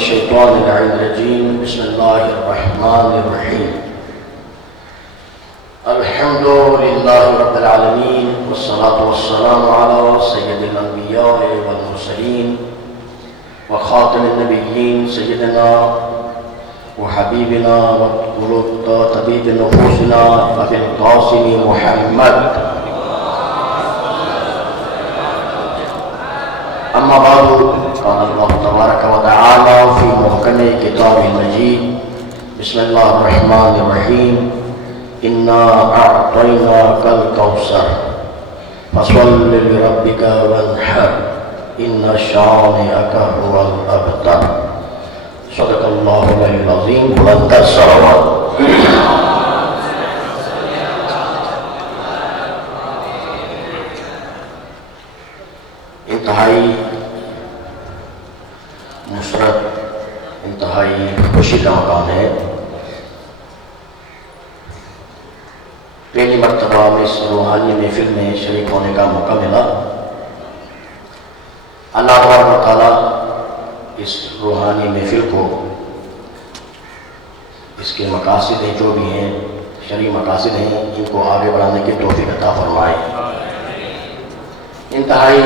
الشيطان الرجيم بسم الله الرحمن الرحيم الحمد لله رب العالمين والصلاة والسلام على سيد الأنبياء والمرسلين وخاتم النبيين سيدنا وحبيبنا وطبيب نفوسنا أبي القاسم محمد. أما بعد، قال الله تبارك وتعالى في محكم كتابه المجيد بسم الله الرحمن الرحيم إنا أعطيناك الكوثر فصل لربك وانحر إن شانئك هو الأبتر. صدق الله العلي العظيم. بلند الصلوات. انتہائی مسرت، انتہائی خوشی کا مقام ہے. پہلی مرتبہ میں اس روحانی محفل میں شریک ہونے کا موقع ملا. اللہ تبارک و تعالیٰ اس روحانی محفل کو، اس کے مقاصد ہیں جو بھی ہیں، شرعی مقاصد ہیں، ان کو آگے بڑھانے کی توفیق عطا فرمائے. انتہائی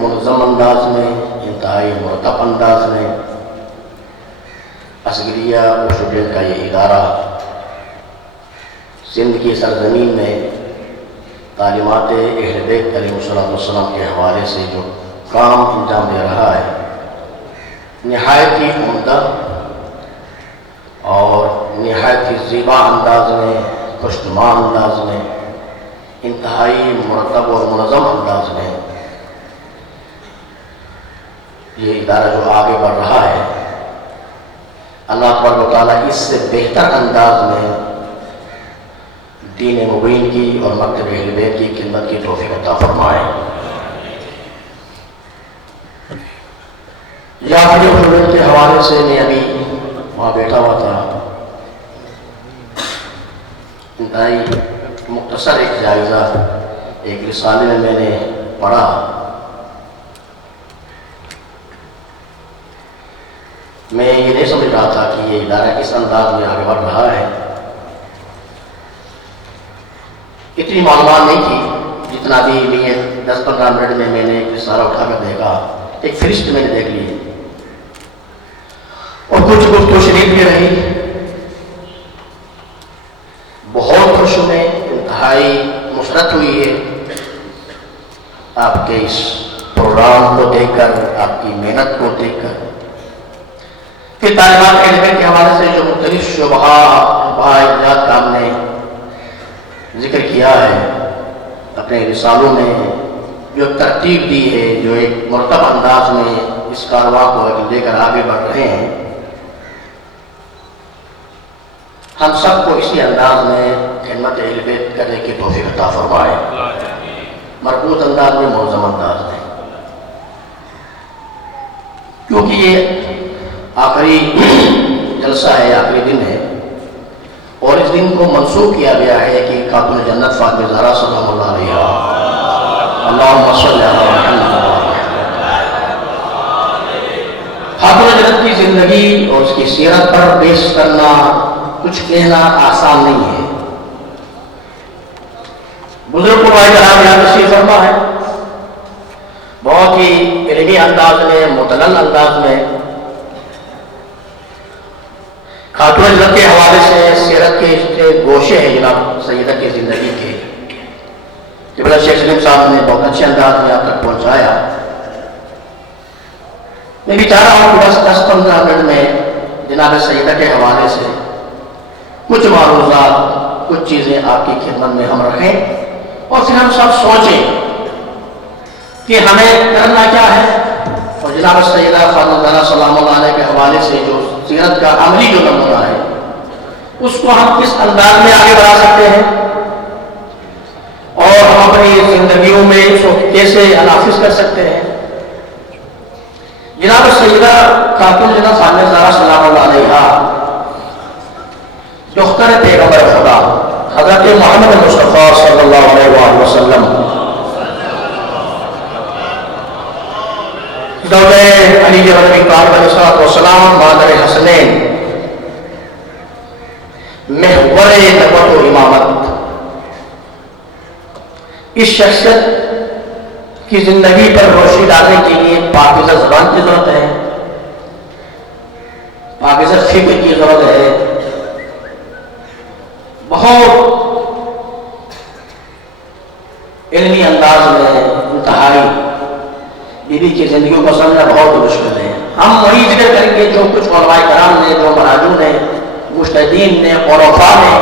منظم انداز میں، انتہائی مرتب انداز میں اصغریہ اسٹوڈنٹ کا یہ ادارہ سندھ کی سرزمین میں تعلیمات اہل بیت علیہ السلام کے حوالے سے جو کام انجام دے رہا ہے، نہایت ہی عمدہ اور نہایت ہی زیبا انداز میں، خوشنما انداز میں، انتہائی مرتب اور منظم انداز میں یہ ادارہ جو آگے بڑھ رہا ہے، اللہ تبارک و تعالیٰ اس سے بہتر انداز میں دین مبین کی اور مکتب اہل بیت کی خدمت کی توفیق عطا فرمائے. یافری اسٹوڈنٹ کے حوالے سے میں ابھی وہاں بیٹھا ہوا تھا. انتہائی مختصر ایک جائزہ ایک رسالے میں نے پڑھا. میں یہ نہیں سمجھ رہا تھا کہ یہ ادارہ کس انداز میں آگے بڑھ رہا ہے. اتنی معلومات نہیں تھی جتنا بھی میں 10-15 منٹ میں نے ایک رسالہ اٹھا کر دیکھا. ایک فہرست میں نے دیکھ لی اور کچھ گفتگو شریف بھی رہی. بہت خوش میں انتہائی مسرت ہوئی ہے آپ کے اس پروگرام کو دیکھ کر، آپ کی محنت کو دیکھ کر. کہ تعلیمات اہل بیت کے حوالے سے جو مختلف شبہات کا ہم نے ذکر کیا ہے اپنے رسالوں میں، جو ترتیب دی ہے، جو ایک مرتب انداز میں اس کارواں کو لے کر آگے بڑھ رہے ہیں، ہم سب کو اسی انداز میں خدمت اہل بیت کرنے کی توفیق عطا فرمائے. مربوط انداز میں، منظم انداز میں، کیونکہ یہ آخری جلسہ ہے، آخری دن ہے، اور اس دن کو منسوخ کیا گیا ہے کہ خاتون جنت فاطمہ زہرا سلام اللہ علیہا اللہم صلی علی محمد. خاتون جنت کی زندگی اور اس کی سیرت پر پیش کرنا، کچھ کہنا آسان نہیں ہے. بزرگ کو بھائی جناب یہاں تشریف فرما ہے، بہت ہی علمی انداز میں، متنن انداز میں خاتون جنت کے حوالے سے سیرت کے گوشے ہیں جناب سیدہ کی زندگی کے، جب شیخ سلیم صاحب نے بہت اچھے انداز میں آپ تک پہنچایا. میں بھی چاہ رہا ہوں کہ بس 10-15 منٹ میں جناب سیدہ کے حوالے سے کچھ معروضات، کچھ چیزیں آپ کی خدمت میں ہم رکھیں اور پھر ہم سب سوچیں کہ ہمیں کرنا کیا ہے. اور جناب سیدہ فاطمہ زہرا سلام اللہ علیہ کے حوالے سے جو سیرت کا عملی جو نمونہ ہے، اس کو ہم کس انداز میں آگے بڑھا سکتے ہیں اور ہم اپنی زندگیوں میں اس کو کیسے نافذ کر سکتے ہیں. جناب سیدہ خاتون جنت فاطمہ زہرا سلام اللہ علیہا دختر پیغمبر خدا حضرت محمد مصطفیٰ صلی اللہ علیہ وسلم زوجہ علی رضی اللہ عنہ والسلام مادر حسنین محور نبوت و امامت، اس شخصیت کی زندگی پر روشنی ڈالنے کے لیے پاکیزہ زبان کی ضرورت ہے، پاکیزہ فکر کی ضرورت ہے، بہت علمی انداز میں انتہائی بی بی کی زندگیوں کو سمجھنا بہت مشکل ہے۔ ہم وہی ذکر کریں گے جو کچھ علماء کرام نے، جو مراجع نے، مجتہدین نے، عرفاء نے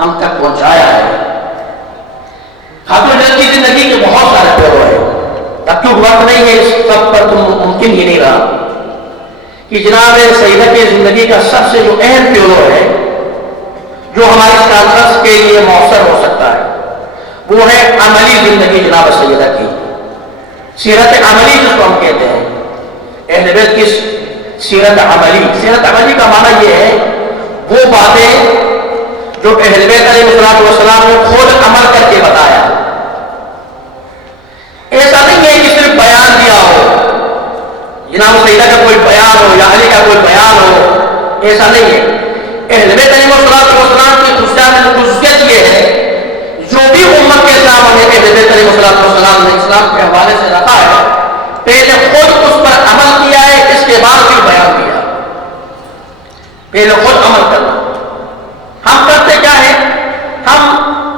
ہم تک پہنچایا ہے۔ خاتون جنت کی زندگی کے بہت سارے پہلو ہیں، اب کیوں وقت نہیں ہے اس سب پر تو ممکن ہی نہیں رہا کہ جناب سیدہ کی زندگی کا سب سے جو اہم پہلو ہے جو ہماری اس کانفرنس کے لیے مؤثر ہو سکتا ہے وہ ہے عملی زندگی جناب سیدہ کی، سیرت عملی جس کو ہم کہتے ہیں، اہل بیت کی سیرت عملی۔ سیرت عملی کا معنی یہ ہے وہ باتیں جو اہل بیت علیہ السلام نے خود عمل کر کے بتایا۔ ایسا نہیں ہے کہ صرف بیان دیا ہو، جناب سیدہ کا کوئی بیان ہو یا علی کا کوئی بیان ہو، ایسا نہیں ہے۔ اہل بیت علیہ السلام کی خصوصیت یہ ہے جو بھی امت کے سامنے اہل بیت علیہ السلام نے اسلام کے حوالے سے رکھا ہے، پہلے خود اس پر عمل کیا ہے، اس کے بعد پھر بیان کیا۔ پہلے خود عمل کرنا۔ ہم کرتے کیا ہے؟ ہم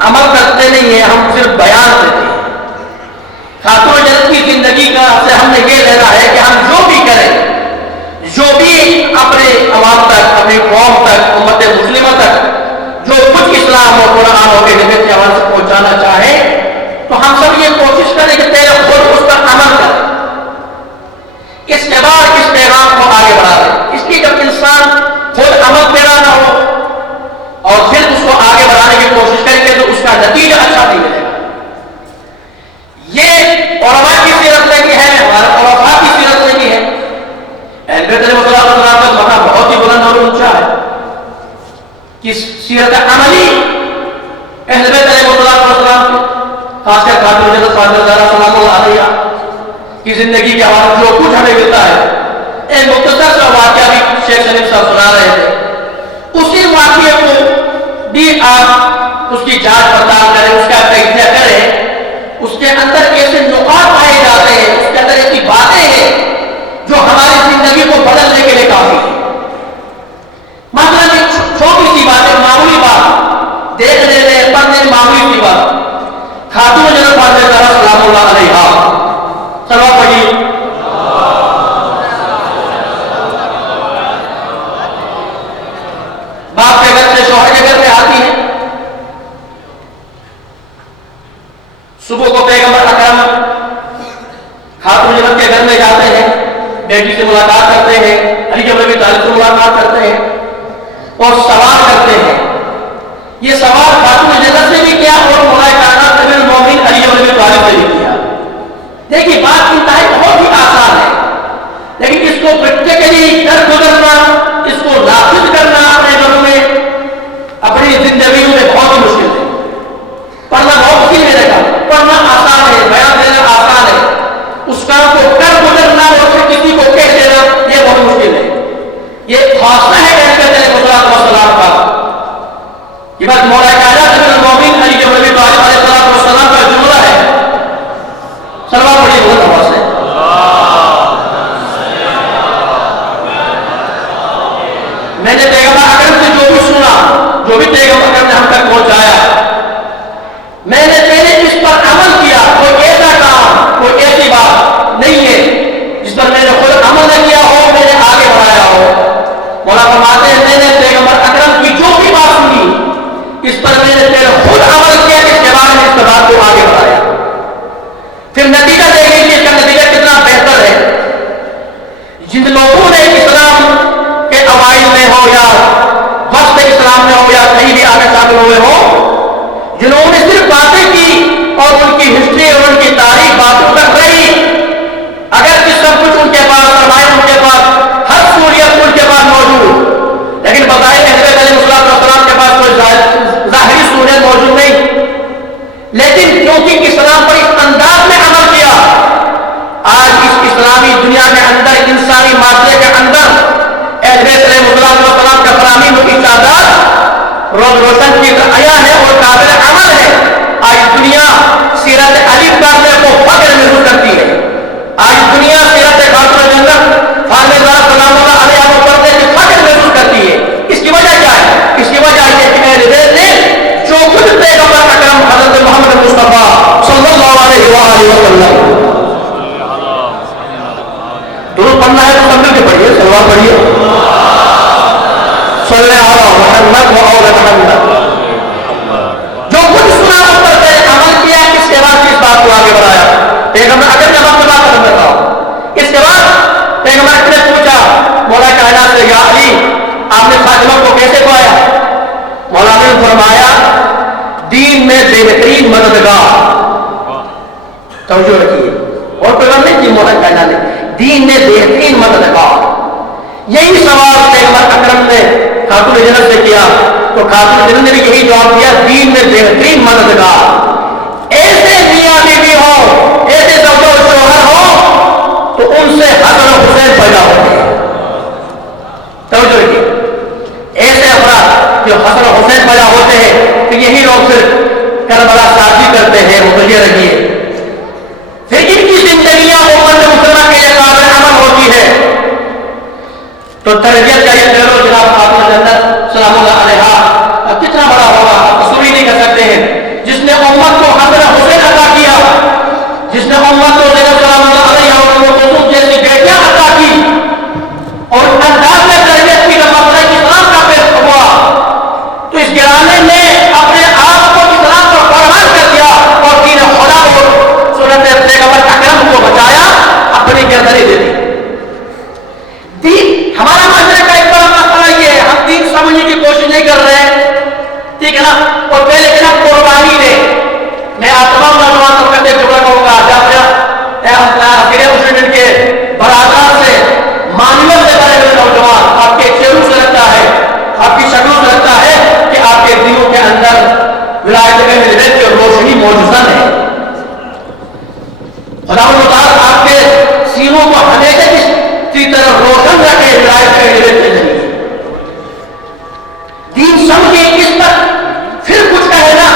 عمل کرتے نہیں ہیں، ہم صرف بیان دیتے ہیں۔ خاتون جنت کی زندگی کا سے ہم نے یہ لینا ہے کہ ہم جو بھی کریں، جو بھی اپنے عوام تک، اپنی قوم تک، امت مسلمہ تک جو کچھ اسلام اور قرآن اور نبی کے حوالے سے پہنچانا چاہیں، تو ہم سب یہ کوشش کریں کہ پہلے خود اس پر عمل کریں، اس کے بعد اس پیغام کو آگے بڑھا دیں۔ اس لیے جب انسان خود عمل پیرا نہ ہو اور پھر اس کو آگے بڑھانے کی کوشش کریں گے تو اس کا نتیجہ اچھا نہیں ملے گا۔ یہ علماء کی سیرت میں بھی ہے، ہمارے عرفاء کی سیرت میں بھی ہے۔ اہل بیت علیہ السلام کا مقام بہت ہی بلند اور اونچا ہے کہ سیرت عملی اہل بیت علیہ السلام کی، خاص کر خاتون جنت فاطمہ زہرا سلام اللہ علیہا کی زندگی کے حوالے جو کچھ ہمیں ملتا ہے، ایک مختصر سا واقعہ بھی شیخ سلیم صاحب سنا رہے تھے، اسی واقعے کو بھی آپ اس کی جانچ پڑتال کریں، اس کا تجزیہ کریں، اس کے اندر ایسے نقاط پائے جاتے ہیں، اس کے اندر ایسی باتیں ہیں جو ہماری زندگی کو بدلنے کے لیے کافی ہے۔ مثلا ایک چھوٹی سی بات ہے، معمولی بات، دیکھنے میں پڑھنے میں معمولی سی بات، خاتون جنت فاطمہ زہرا سلام اللہ علیہا سلام پڑھیے۔ باپ کے گھر سے شوہر کے گھر میں آتی ہے، صبح کو پیغمبر اکرم خاتون جنت کے گھر میں جاتے ہیں، بیٹی سے ملاقات کرتے ہیں، علی بن ابی طالب سے ملاقات کرتے ہیں اور سوال کرتے ہیں۔ یہ سوال خاتون جنت سے بھی کیا اور مولا کائنات امیر المومنین علی بن ابی طالب سے بھی کیا۔ دیکھیے بات انتہائی بہت ہی آسان ہے، لیکن اس کو پریکٹیکلی در گزرنا، اس کو نافذ کرنا اپنے گھروں میں، اپنی زندگیوں میں بہت ہی مشکل ہے۔ پڑھنا بہت مشکل ہے، دیکھا پڑھنا آسان ہے، بیان دینا آسان ہے، اس کام کو کر گزرنا اور پھر کسی کو کہہ دینا یہ بہت مشکل ہے۔ یہ حوصلہ ہے اہل بیت علیہ السلام کا کہ بس مولا کائنات امیر المومنین علی بن ابی طالب علیہ السلام کا جملہ ہے، سلوات پڑھیے بہت آواز سے۔ میں نے پیغمبر اکرم سے جو بھی سنا، جو بھی پیغمبر اکرم نے ہم تک پہنچایا، میں نے پہلے اس پر عمل کیا۔ کوئی ایسا کام، کوئی ایسی بات نہیں ہے جس پر میں نے خود عمل نہ کیا ہو، میں نے آگے بڑھایا ہو۔ مولا فرماتے ہیں میں نے پیغمبر اکرم کی جو بھی بات سنی، اس پر میں نے پہلے خود عمل کیا، اس کے بعد میں اس بات کو آگے بڑھایا۔ پھر نتیجہ دیکھیں کہ اس کا نتیجہ کتنا بہتر ہے۔ جن لوگوں نے اسلام کے اوائل میں ہو یا وسط اسلام میں ہو یا کہیں بھی آگے شامل ہوئے ہو، جنہوں نے صرف باتیں کی اور ان کی ہسٹری اور ان کی تاریخ باتوں تک رہی، اگر کہ سب کچھ ان کے پاس، سرمایہ ان کے پاس، ہر سہولیت ان کے پاس موجود، لیکن بظاہر اہل بیت علیہ السلام کے پاس کوئی ظاہری سہولیت موجود نہیں، لیکن کیونکہ اسلام پر اس انداز میں عمل کیا، آج اس اسلام روشن چیز عیا ہے اور قابل عمل ہے. آج دنیا سیرت علی پڑھنے کو فخر محسوس کرتی ہے. آج دنیا سیرت خاتون جنت فاطمہ زہرا سلام اللہ علیہا کو پڑھنے کی فخر محسوس کرتی ہے. اس کی وجہ کیا ہے؟ اس کی وجہ یہ کہ اہل بیت نے جو خود پیغمبر اکرم حضرت محمد مصطفیٰ صلی اللہ علیہ وآلہ وسلم درود پڑھنا ہے تو سمجھ کے پڑھیے, سلوات پڑھیے. صلی علی محمد و آل محمد. جو خود سنا اس پر عمل کیا, اس کے بعد اس بات کو آگے بڑھایا. پیغمبر اگر میں آپ کو بات ختم کرتا ہوں, اس کے بعد پیغمبر نے پوچھا مولا کائنات سے, یا علی آپ نے فاطمہ کو کیسے پایا؟ مولا نے فرمایا دین میں بہترین مددگار. توجہ رکھیے, اور پیغمبر نے کی مولا کائنات نے دین میں بہترین مددگار. یہی سوال پیغمبر اکرم نے خاتون جنت سے کیا تو خاتون جنت نے بھی یہی جواب دیا, دین میں بہترین مددگار. ایسے میاں بیوی ہو, ایسے زوج و شوہر ہو تو ان سے حسن و حسین پیدا ہوتے ہیں. توجہ رکھیے, ایسے افراد جو حسن و حسین پیدا ہوتے ہیں تو یہی لوگ پھر کربلا شادی کرتے ہیں. متوجہ رکھیے, پھر ان کی زندگیاں امت مسلمہ کے لیے قابل عمل ہوتی ہے. تو تربیت کا یہ پہلو جناب خاتون جنت سلام اللہ علیہا کتنا بڑا ہوگا آپ تصور ہی نہیں کر سکتے ہیں. جس نے امت کو حسن حسین عطا کیا, جس نے امت کو زینب سلام اللہ علیہا اور کلثوم جیسی بیٹیاں عطا کی, اور انداز میں تربیت کی جب مسئلہ اسلام کا پیش ہوا تو اس گرانے نے اپنے آپ کو اسلام پر قربان کر دیا اور دین خدا کو سنت پیغمبر اکرم کو بچایا, اپنی گردنیں دے دی. دین ہمارا معاشرے کا ایک بڑا مسئلہ یہ ہے, ہم دین سمجھنے کی کوشش نہیں کر رہے ہیں, ٹھیک ہے نا. اور پہلے کہ نا قربانی دے. میں آپ تمام نوجوان طبقے سے جملہ کہوں گا, جب مسلم کے برادر سے مانویت سے بڑے ہوئے نوجوان, آپ کے چہروں سے لگتا ہے, آپ کی شکلوں سے لگتا ہے کہ آپ کے دلوں کے اندر ولایت اہل بیت کی روشنی موجود ہے. خدا متعال آپ کے سینوں کو ہمیشہ کی طرح روشن رکھے ولایت اہل بیت کے ذریعے. دین سمجھے کس پر پھر کچھ کہے نا,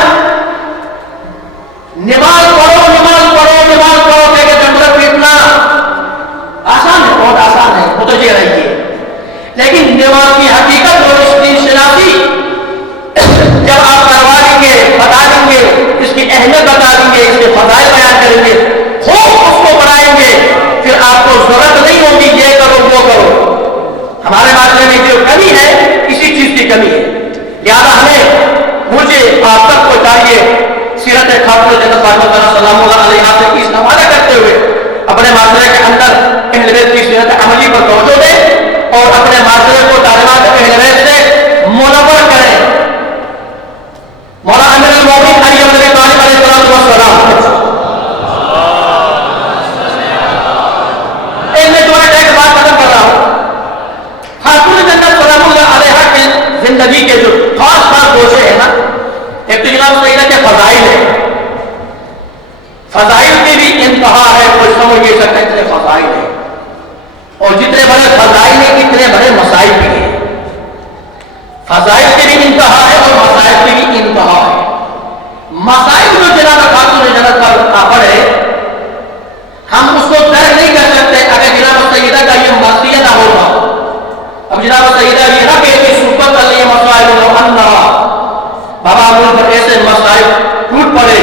نماز پڑھو نماز پڑھو نماز پڑھو کہ جنگل پیٹنا آسان ہے, بہت آسان ہے, متوجہ رہیے. لیکن نماز کی حقیقت اور اس کی شناختی جب آپ کروا لیں گے, بتا دیں گے, اس کی اہمیت بتا دیں گے, اس کے فضائل بیان کریں گے, خوب اس کو بڑھائیں گے, پھر آپ کو ضرورت نہیں ہوگی یہ کرو وہ کرو. ہمارے معاشرے میں جو کمی ہے اسی چیز کی کمی ہے. لہٰذا ہمیں مجھے آپ تک کو چاہیے سیرت خاتون جنت فاطمہ زہرا سلام اللہ علیہا سے اس حوالے کرتے ہوئے اپنے معاشرے کے اندر اہل بیت کی سیرت عملی پر توجہ دیں اور اپنے معاشرے کو تعلیمات اہل بیت سے منور کریں. مولانا امیر المومنین علی بن ابی طالب علیہ السلام میں جو ایک بات ختم کر رہا ہوں. خاتون جنت سلام اللہ علیہا کی زندگی کے جو خاص خاص گوشے ہیں نا, ایک تو جناب سیدہ کے فضائل ہے, فضائل کی بھی انتہا ہے, کوئی سمجھ نہیں سکتا اتنے فضائل ہیں, اور جتنے بڑے فضائل ہیں اتنے بڑے مسائل بھی ہیں. فضائل کی بھی انتہا ہے اور مسائل کی بھی انتہا ہے. مسائل جو جناب خاتون جنت پر پڑے ہم اس کو درک نہیں کر سکتے اگر جناب سیدہ کا یہ مرثیہ نہ ہوگا. اب جناب سیدہ یہ نہ کہ صحبت علیہ مسائل بابا ملک پر ایسے مسائل ٹوٹ پڑے,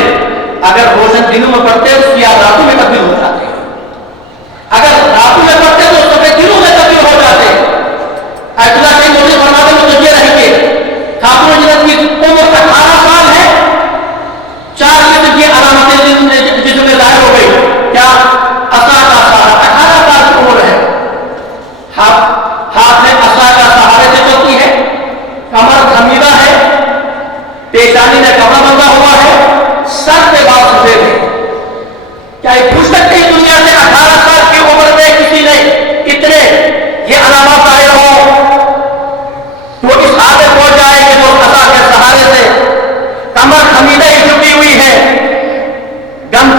اگر روشن دنوں میں پڑھتے تو سیاہ راتوں میں تبدیل ہو جاتے, اگر راتوں میں پڑھتے تو سفید دنوں میں تبدیل ہو جاتے. ایتلا شیخ مولانا فرماتے ہیں تو یہ رہیں گے خاتون جنت کی عمر 18 سال ہے, 4 قسم کی علامتیں جسم میں ظاہر ہو گئی. کیا عصا کا سہارا, 18 سال کی عمر ہے, ہاتھ میں عصا کا سہارے سے چلتی ہے, کمر خمیدہ ہے, پیشانی میں کپڑا بندھا ہوا ہے, سر پہ بال سفید ہے. کیا یہ پوچھ سکتے ہیں دنیا سے 18 سال کی عمر میں کسی نے اتنے یہ علامات ظاہر ہو تو اس حال میں پہنچ جائے کہ وہ عصا کے سہارے سے کمر خمیدہ ہی جھکی ہوئی ہے, غم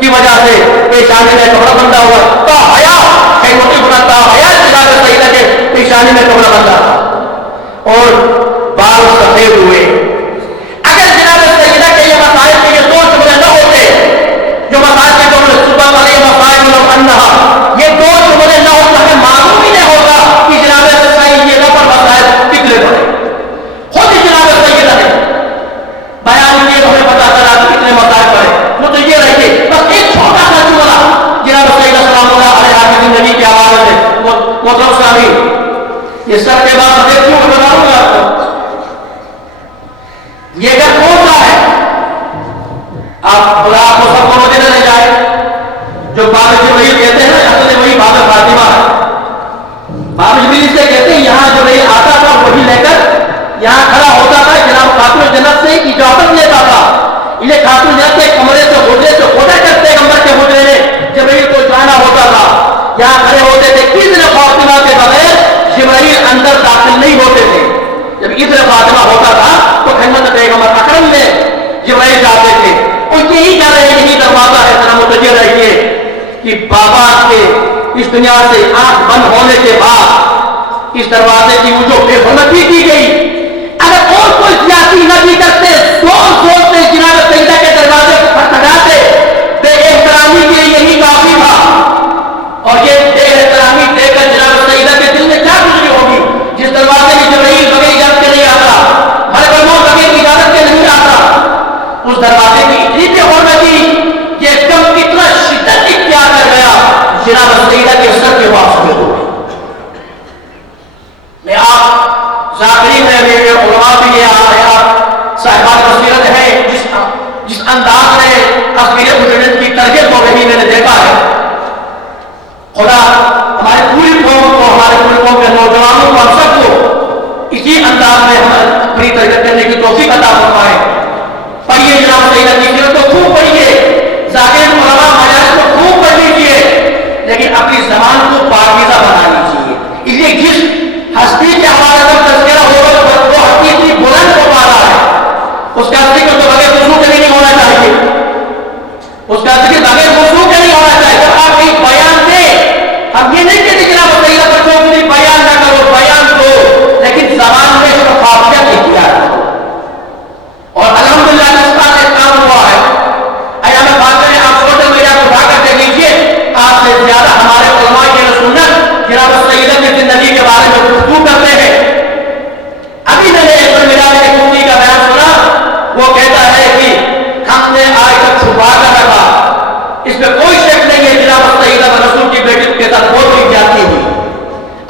کی وجہ سے پیشانی میں کپڑا بندھا ہوا, تو حیا کئی موٹی بناتا حیا جناب سیدہ کے پیشانی میں کپڑا بندھا اور بال سفید ہوئے. زندگی کے حوالے سے محترم سامعین، یہ سب کے بعد میں کیوں بتاؤں گا آپ کو، یہ گھر کون سا ہے؟ آپ خدا آپ کو سب کو مدینہ لے جائے، جو باب جبریل کہتے ہیں نا، حضرت وہی باب فاطمہ ہے۔ باب جبریل سے کہتے ہیں یہاں جبریل آتا تھا وہی لے کر یہاں کھڑا ہوتا تھا، جناب خاتون جنت سے اجازت لیتا تھا، یہ خاتون جنت کے کمرے سے حجرے سے خدا کر پیغمبر کے حجرے میں جبریل کو جانا ہوتا تھا، یہاں کھڑے ہوتے تھے، اذن فاطمہ کے بغیر جبریل اندر داخل نہیں ہوتے تھے۔ جب اذن فاطمہ ہوتا تھا تو خدمت پیغمبر اکرم میں جبریل جاتے تھے، اور یہی کر رہے ہیں، یہی دروازہ ہے، ذرا متوجہ رہیے کہ بابا کے اس دنیا سے آنکھ بند ہونے کے بعد اس دروازے کی جو بے حرمتی کی گئی، اگر اور کوئی سیاسی نہ بھی کرتے، زور زور سے جناب سیدہ کے دروازے کو کھٹکھٹاتے، بے احترامی کے لیے یہی کافی تھا۔ اور یہ بے احترامی دے کر جناب سیدہ کے دل میں کیا گزری ہوگی، جس دروازے میں جبرائیل بغیر اجازت کے نہیں آتا، ملک الموت بغیر اجازت کے نہیں آتا، اس دروازے کی اتنی بے حرمتی، یہ کم اتنا شدت اختیار کر گیا، جناب سیدہ کے سر کے واپس ہوئے ہوئے۔ میں آپ ذاکرین ہے، میرے علماء بھی یہ آپ صاحبان بصیرت ہیں، جس انداز میں تصویر مجرد کی ترغیب ہو رہی میں نے دیکھا ہے، خدا ہمارے پوری قوم کو، ہمارے پوری قوم کے نوجوانوں کو، ہم سب کو اسی انداز میں اپنی ترغیب کرنے کی توفیق عطا فرمائے۔ پڑھیے جناب سیدہ کی سیرت کو خوب پڑھیے، ذاکرین علماء مجالس کو خوب پڑھ لیجیے، لیکن اپنی زبان کو پاکیزہ بنا لیجیے۔ اس لیے جس ہستی کے حوالے سے تذکرہ ہوگا وہ ہستی اتنی بلند ہو پا رہا ہے، اس کا ذکر تو بغیر وضو کے نہیں ہونا چاہیے، اس کا ذکر بغیر وضو کے نہیں ہونا چاہیے۔ جب آپ ایک بیان دیں، ہم یہ نہیں کہتے جناب سیدہ بچوں کے لیے بیان نہ کرو، بیان دو، لیکن زبان میں شفافیت اختیار کرو۔ اور الحمدللہ اس کا ایک کام ہوا ہے، ایام فاطمہ میں آپ سوشل میڈیا کو اٹھا کر دیکھ لیجیے، آپ سے زیادہ ہمارے علماء کی سنت جناب سیدہ کی زندگی کے بارے میں گفتگو کرتے ہیں۔ ابھی میں نے ایک میرا ایک مفتی کا بیان سنا، وہ کہتا ہے کہ ہم نے آج تک چھپا کر رکھا، اس میں کوئی شک نہیں ہے جناب سیدہ رسول کی بیٹی کے ساتھ بہت ہی جاتی ہوئی،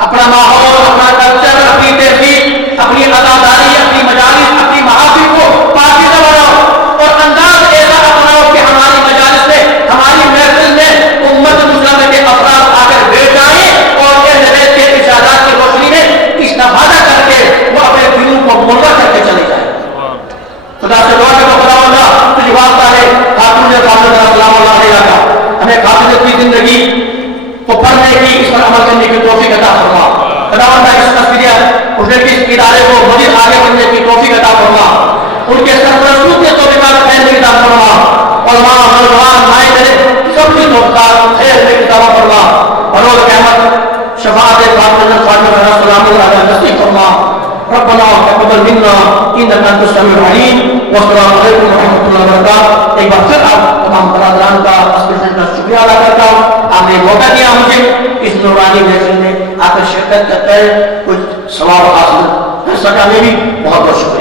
اپنا ماحول، اپنا کلچر، اپنی تہذیب، اپنی اداداری، اپنی مجالس، اپنی محافل کو پاکیزہ بناؤ اور انداز ایسا اپناؤ کہ ہماری مجالس میں، ہماری محفل میں امت مسلمہ کے افراد آ کر بیٹھ جائیں اور اہل بیت کے ارشادات کی روشنی میں استفادہ کر کے وہ اپنے دلوں کو منور کر کے چلے جائیں۔ خدا سے دعا کرو، خداوند تجھ واسطہ ہے خاتون فاطمہ سلام اللہ علیہا کا، ہمیں خاتون کی زندگی کو پڑھنے کی، اس پر عمل کرنے کی توفیق عطا فرما۔ خداوند اس تصویر اس ادارے کو مزید آگے بڑھنے کی توفیق عطا فرما، ان کے سرپرستوں کے توفیقات پھیلنے کی عطا فرما، علماء، نوجوان، مائیں بہنیں سب کی توفیقات خیر میں عطا فرما، اور روز قیامت شفاعت فاطمہ سلام اللہ علیہا نصیب فرما۔ ربنا تقبل منا انك انت السميع العليم، والسلام علیکم ورحمۃ اللہ وبرکاتہ۔ ایک بار پھر آپ تمام برادران کا اسپیشل کا شکریہ ادا کرتا ہوں، آپ نے موقع دیا مجھے اس نورانی محفل میں آ کر شرکت کرتے ہیں، کچھ ثواب حاصل کر سکا، میں بھی بہت بہت شکریہ۔